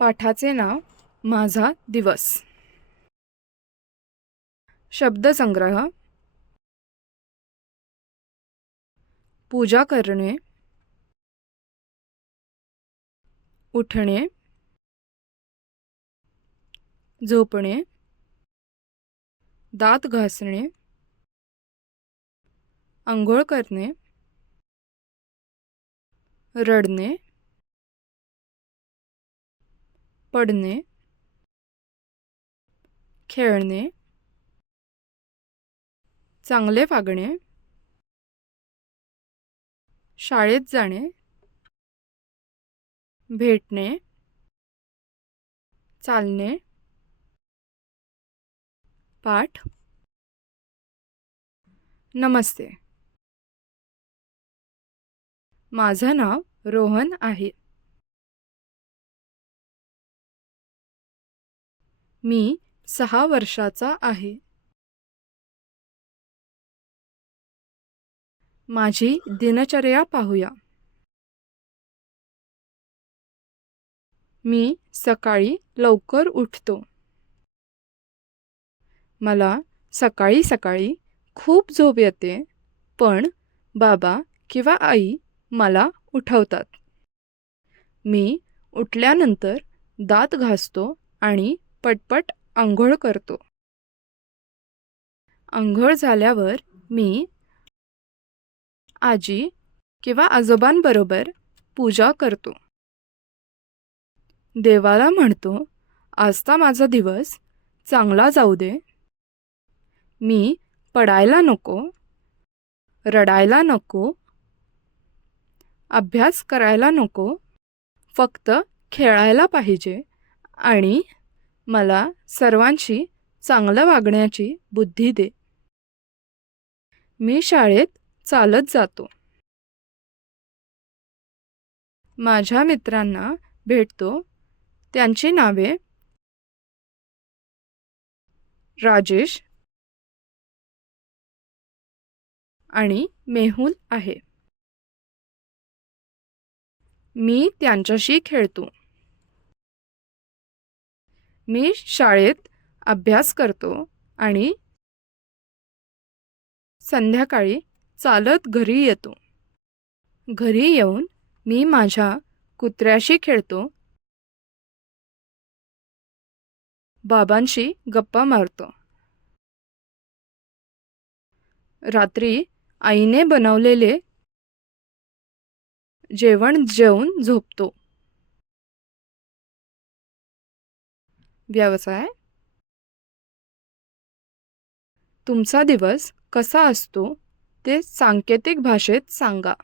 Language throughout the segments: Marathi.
पाठाचे नाव माझा दिवस. शब्दसंग्रह. पूजा करणे, उठणे, झोपणे, दात घासणे, अंघोळ करणे, रडणे, पडणे, खेळणे, चांगले वागणे, शाळेत जाणे, भेटणे, चालणे, पाठ. नमस्ते. माझं नाव रोहन आहे. मी 6 वर्षाचा आहे. माझी दिनचर्या पाहूया. मी सकाळी लवकर उठतो. मला सकाळी सकाळी खूप झोप येते, पण बाबा किंवा आई मला उठवतात. मी उठल्यानंतर दात घासतो आणि पटपट अंघोळ करतो. अंघोळ झाल्यावर मी आजी किंवा आजोबांबरोबर पूजा करतो. देवाला म्हणतो, आजचा माझा दिवस चांगला जाऊ दे. मी पडायला नको, रडायला नको, अभ्यास करायला नको, फक्त खेळायला पाहिजे आणि मला सर्वांशी चांगलं वागण्याची बुद्धी दे. मी शाळेत चालत जातो. माझ्या मित्रांना भेटतो. त्यांची नावे राजेश आणि मेहुल आहे. मी त्यांच्याशी खेळतो. मी शाळेत अभ्यास करतो आणि संध्याकाळी चालत घरी येतो. घरी येऊन मी माझ्या कुत्र्याशी खेळतो. बाबांशी गप्पा मारतो. रात्री आईने बनवलेले जेवण जेवून झोपतो. व्यवसाय. तुमचा दिवस कसा असतो ते सांकेतिक भाषेत सांगा.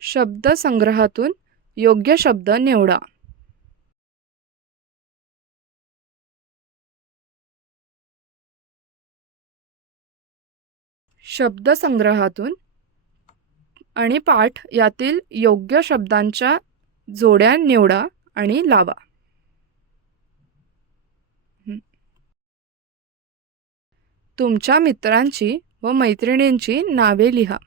शब्दसंग्रहातून योग्य शब्द निवडा. शब्दसंग्रहातून आणि पाठ यातील योग्य शब्दांच्या जोड्या निवडा आणि लावा. तुमच्या मित्रांची व मैत्रिणींची नावे लिहा.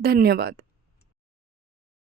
धन्यवाद.